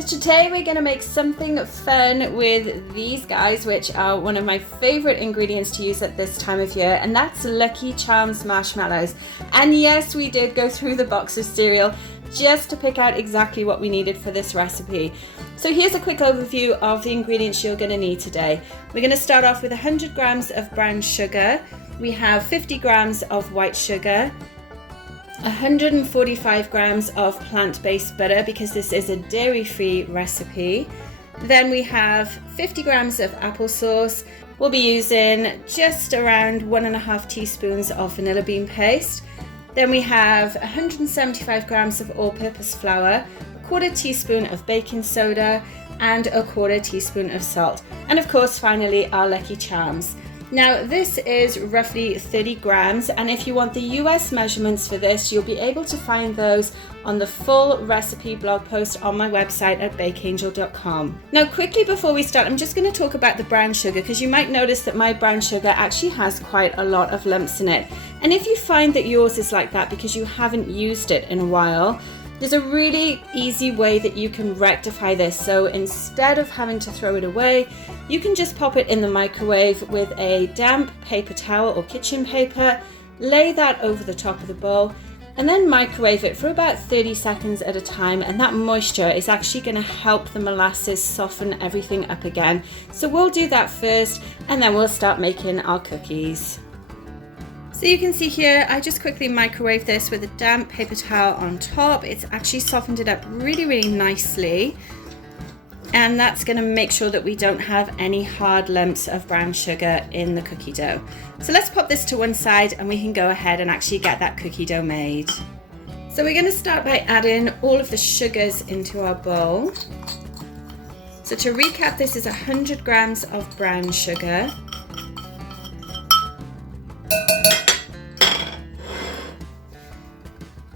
So today we're going to make something fun with these guys, which are one of my favorite ingredients to use at this time of year, and that's Lucky Charms marshmallows. And yes, we did go through the box of cereal just to pick out exactly what we needed for this recipe. So here's a quick overview of the ingredients you're going to need today. We're going to start off with 100 grams of brown sugar. We have 50 grams of white sugar, 145 grams of plant-based butter because this is a dairy-free recipe. Then we have 50 grams of applesauce. We'll be using just around 1.5 teaspoons of vanilla bean paste. Then we have 175 grams of all-purpose flour, 1/4 teaspoon of baking soda, and 1/4 teaspoon of salt. And of course, finally, our Lucky Charms. Now this is roughly 30 grams, and if you want the US measurements for this, you'll be able to find those on the full recipe blog post on my website at bakeangel.com. Now quickly before we start, I'm just going to talk about the brown sugar because you might notice that my brown sugar actually has quite a lot of lumps in it. And if you find that yours is like that because you haven't used it in a while, there's a really easy way that you can rectify this. So instead of having to throw it away, you can just pop it in the microwave with a damp paper towel or kitchen paper, lay that over the top of the bowl, and then microwave it for about 30 seconds at a time, and that moisture is actually going to help the molasses soften everything up again. So we'll do that first, and then we'll start making our cookies. So you can see here, I just quickly microwave this with a damp paper towel on top. It's actually softened it up really nicely. And that's going to make sure that we don't have any hard lumps of brown sugar in the cookie dough. So let's pop this to one side and we can go ahead and actually get that cookie dough made. So we're going to start by adding all of the sugars into our bowl. So to recap, this is 100 grams of brown sugar.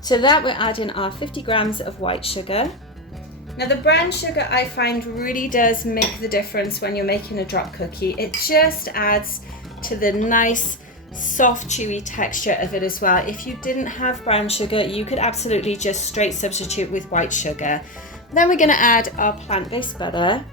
To that we're adding our 50 grams of white sugar. Now the brown sugar I find really does make the difference when you're making a drop cookie. It just adds to the nice, soft, chewy texture of it as well. If you didn't have brown sugar, you could absolutely just straight substitute with white sugar. Then we're going to add our plant-based butter.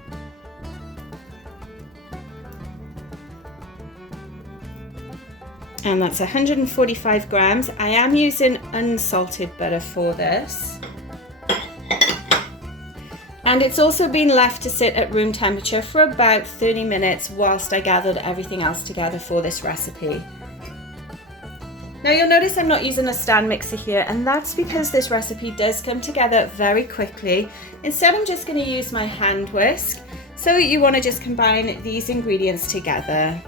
And that's 145 grams. I am using unsalted butter for this. And it's also been left to sit at room temperature for about 30 minutes whilst I gathered everything else together for this recipe. Now you'll notice I'm not using a stand mixer here, and that's because this recipe does come together very quickly. Instead, I'm just going to use my hand whisk. So you want to just combine these ingredients together.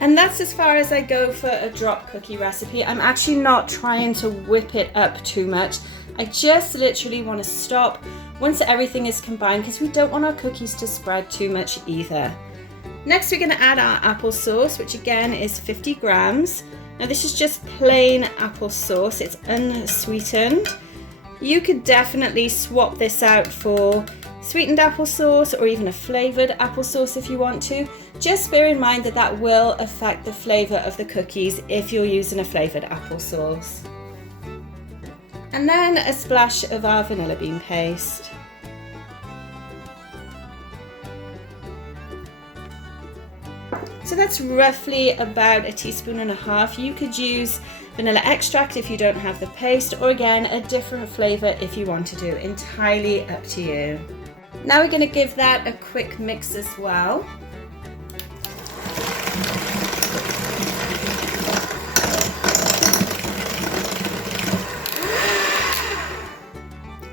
And that's as far as I go for a drop cookie recipe. I'm actually not trying to whip it up too much. I just literally want to stop once everything is combined because we don't want our cookies to spread too much either. Next we're going to add our applesauce, which again is 50 grams. Now this is just plain applesauce, it's unsweetened. You could definitely swap this out for sweetened applesauce or even a flavoured applesauce if you want to. Just bear in mind that that will affect the flavour of the cookies if you're using a flavoured applesauce. And then a splash of our vanilla bean paste. So that's roughly about 1.5 teaspoons. You could use vanilla extract if you don't have the paste, or again a different flavour if you want to do. Entirely up to you. Now we're going to give that a quick mix as well.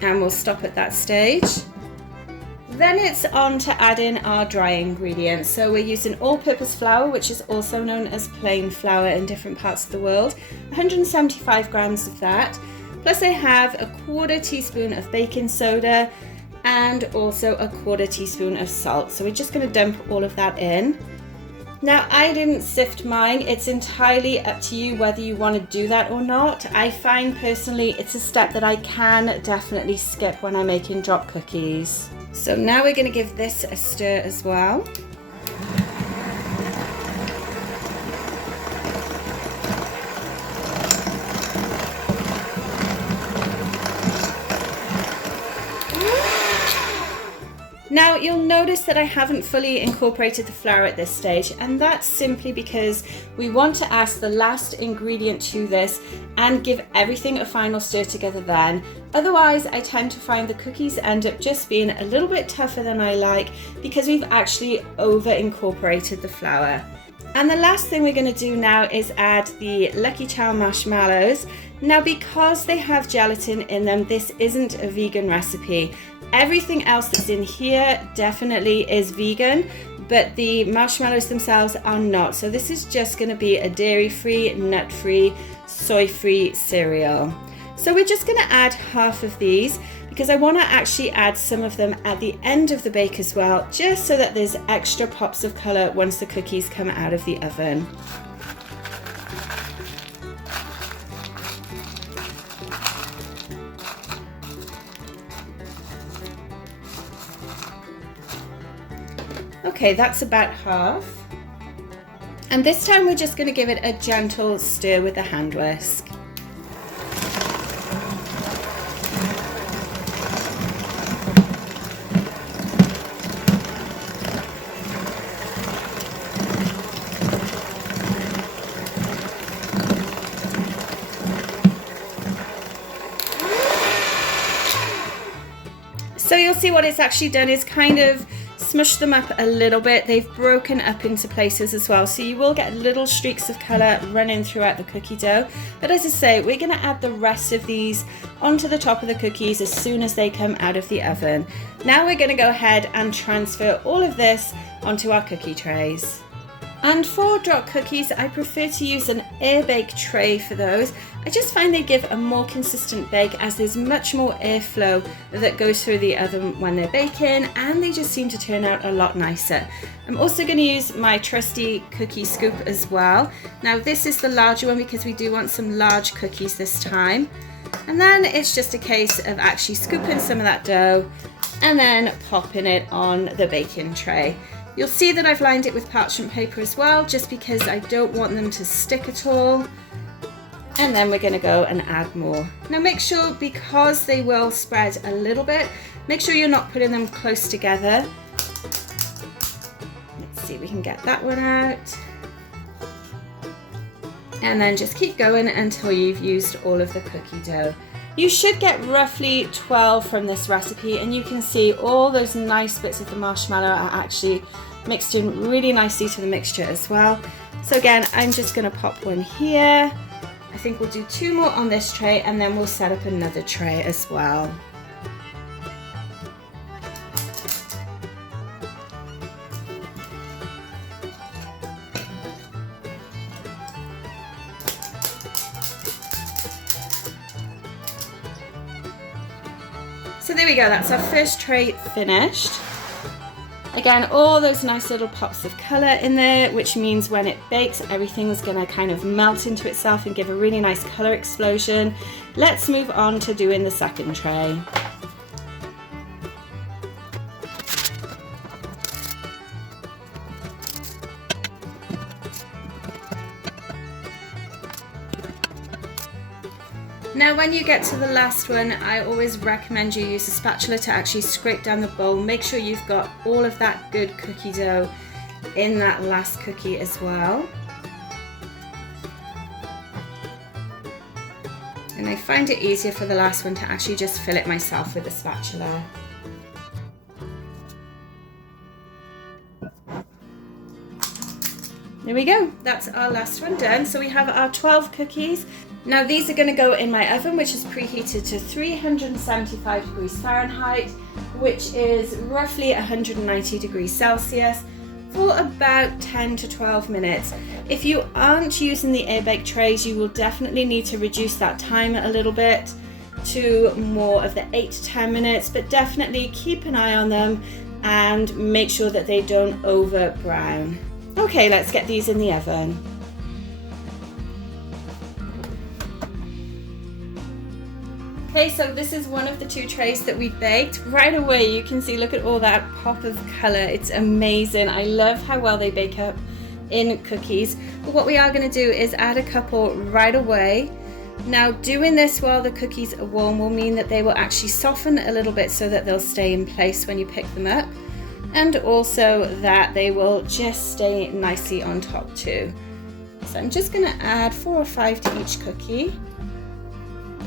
And we'll stop at that stage. Then it's on to add in our dry ingredients. So we're using all-purpose flour, which is also known as plain flour in different parts of the world. 175 grams of that. Plus I have 1/4 teaspoon of baking soda and also 1/4 teaspoon of salt. So we're just going to dump all of that in. Now I didn't sift mine. It's entirely up to you whether you want to do that or not. I find personally it's a step that I can definitely skip when I'm making drop cookies. So now we're going to give this a stir as well. Now you'll notice that I haven't fully incorporated the flour at this stage, and that's simply because we want to add the last ingredient to this and give everything a final stir together then. Otherwise, I tend to find the cookies end up just being a little bit tougher than I like because we've actually over incorporated the flour. And the last thing we're going to do now is add the Lucky Charm marshmallows. Now, because they have gelatin in them, this isn't a vegan recipe. Everything else that's in here definitely is vegan, but the marshmallows themselves are not. So this is just going to be a dairy-free, nut-free, soy-free cereal. So we're just going to add half of these because I want to actually add some of them at the end of the bake as well, just so that there's extra pops of colour once the cookies come out of the oven. Okay, that's about half. And this time we're just going to give it a gentle stir with the hand whisk. So you'll see what it's actually done is kind of smush them up a little bit. They've broken up into places as well, so you will get little streaks of colour running throughout the cookie dough. But as I say, we're going to add the rest of these onto the top of the cookies as soon as they come out of the oven. Now we're going to go ahead and transfer all of this onto our cookie trays. And for drop cookies, I prefer to use an air bake tray for those. I just find they give a more consistent bake as there's much more airflow that goes through the oven when they're baking, and they just seem to turn out a lot nicer. I'm also going to use my trusty cookie scoop as well. Now this is the larger one because we do want some large cookies this time. And then it's just a case of actually scooping some of that dough and then popping it on the baking tray. You'll see that I've lined it with parchment paper as well, just because I don't want them to stick at all. And then we're going to go and add more. Now make sure, because they will spread a little bit, make sure you're not putting them close together. Let's see if we can get that one out. And then just keep going until you've used all of the cookie dough. You should get roughly 12 from this recipe, and you can see all those nice bits of the marshmallow are actually mixed in really nicely to the mixture as well. So again, I'm just going to pop one here. I think we'll do 2 more on this tray, and then we'll set up another tray as well. So there we go, that's our first tray finished. Again, all those nice little pops of colour in there, which means when it bakes, everything's going to kind of melt into itself and give a really nice colour explosion. Let's move on to doing the second tray. Now when you get to the last one, I always recommend you use a spatula to actually scrape down the bowl. Make sure you've got all of that good cookie dough in that last cookie as well. And I find it easier for the last one to actually just fill it myself with a spatula. There we go, that's our last one done. So we have our 12 cookies. Now these are going to go in my oven, which is preheated to 375 degrees Fahrenheit, which is roughly 190 degrees Celsius, for about 10 to 12 minutes. If you aren't using the air bake trays, you will definitely need to reduce that time a little bit to more of the 8 to 10 minutes, but definitely keep an eye on them and make sure that they don't over brown. Okay, let's get these in the oven. Okay, so this is one of the 2 trays that we baked. Right away you can see, look at all that pop of colour. It's amazing. I love how well they bake up in cookies. But what we are going to do is add a couple right away. Now, doing this while the cookies are warm will mean that they will actually soften a little bit so that they'll stay in place when you pick them up, and also that they will just stay nicely on top too. So I'm just going to add 4 or 5 to each cookie,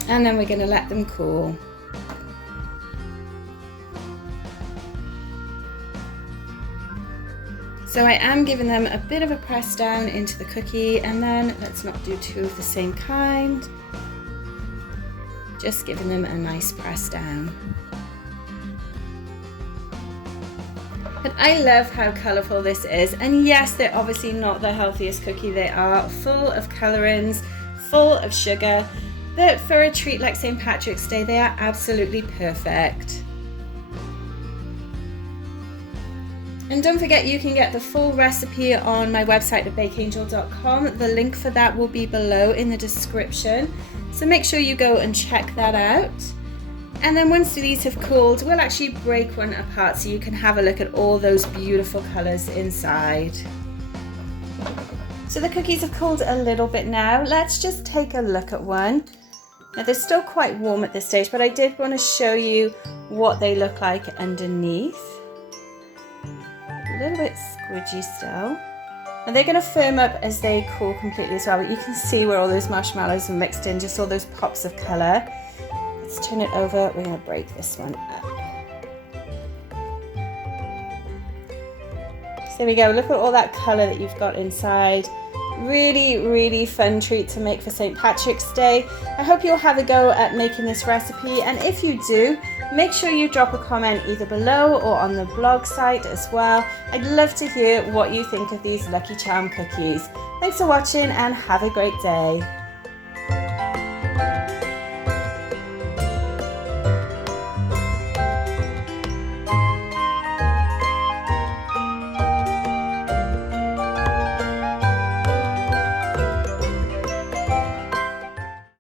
and then we're going to let them cool. So I am giving them a bit of a press down into the cookie, and then let's not do 2 of the same kind. Just giving them a nice press down. But I love how colourful this is, and yes, they're obviously not the healthiest cookie. They are full of colorants, full of sugar, but for a treat like St. Patrick's Day, they are absolutely perfect. And don't forget, you can get the full recipe on my website at bakeangel.com. The link for that will be below in the description. So make sure you go and check that out. And then once these have cooled, we'll actually break one apart so you can have a look at all those beautiful colors inside. So the cookies have cooled a little bit now. Let's just take a look at one. Now they're still quite warm at this stage, but I did want to show you what they look like underneath. A little bit squidgy still. And they're going to firm up as they cool completely as well, but you can see where all those marshmallows are mixed in, just all those pops of color. Let's turn it over. We're going to break this one up. So there we go. Look at all that color that you've got inside. Really, really fun treat to make for St. Patrick's Day. I hope you'll have a go at making this recipe, and if you do, make sure you drop a comment either below or on the blog site as well. I'd love to hear what you think of these Lucky Charm cookies. Thanks for watching and have a great day.